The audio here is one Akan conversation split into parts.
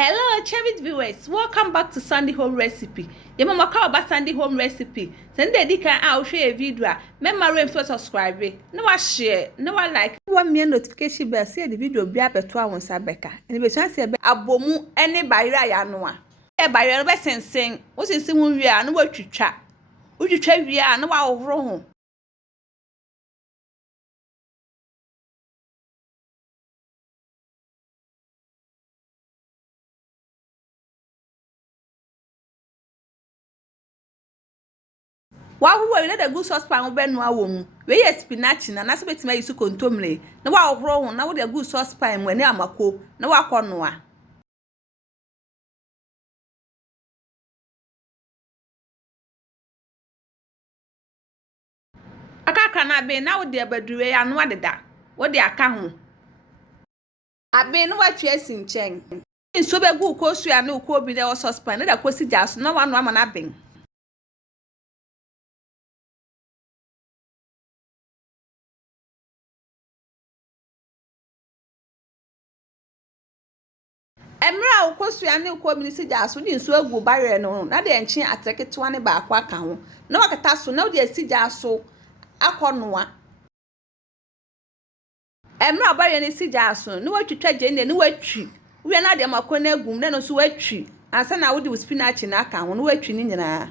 Hello, Chevis viewers. Welcome back to Sandy Home Recipe. Your mama call about Sandy Home Recipe. Send the dick I'll share a video. Remember to subscribe. No I share, no I like. 1 million notification bell. See the video be up at 2 hours. Becca. And if you say Abomu any barrier ya noa. A barrier best sing. What's in sing we are no what to chat. Would you try we are no our wrong? Wa we let the good saucepan be no awom. We Yam Spinach na so betima yisu Kontomire. Na wa ohro ho na wo the good saucepan mu ani amako na wa konoa. Akaka na be na wo de abaduwe ya no adeda. Wo de aka ho. Abe no wa twa si nchen. Nso be gu kosu ya na uko bi de saucepan na da kosi jaso na wa no ama na ben. Emra ukosu ya na uko bi si jaso di nso agu barrier no na de enchen ateketewa ne ba akwa ka ho. Na wakata so na wo de si jaso akonoa. Emra barrier ne si jaso na watwitwa gene ne watwi. Wo na de makọ na agum na no so watwi. Ansa na wo de spinach na aka ho na watwi ni nyina.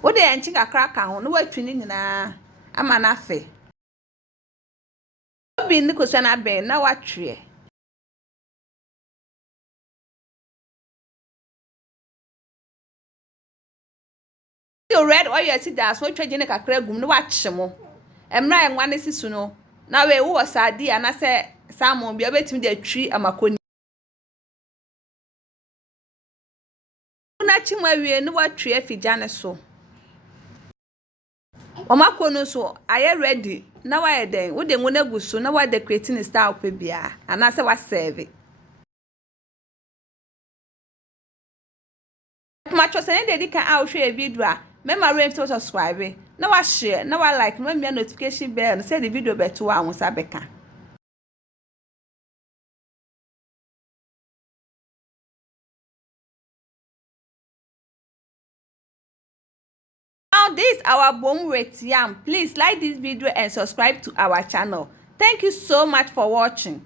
Wo de enchi kakra ka ho na watwi ni nyina ama na afe. Obi ni koso na ben na watwe. You red oil si das wo twagye ne kakra agum na wache mo. Emra enwa ne sisu no na we wo sadi ana se salmon bia betimi de atwi amakoni. Na chimwa wie ne watwe afigya ne so. Omako no so aye ready na wa eden wo de ngo na guso na wa decorate ne style pe bia ana se wa serve. Macho se ne dedika a wo hwe video a remember to subscribe na wa share na wa like na wa notification bell say the video beto wa won beka. Now this our Abomu with yam. Please like this video and subscribe to our channel. Thank you so much for watching.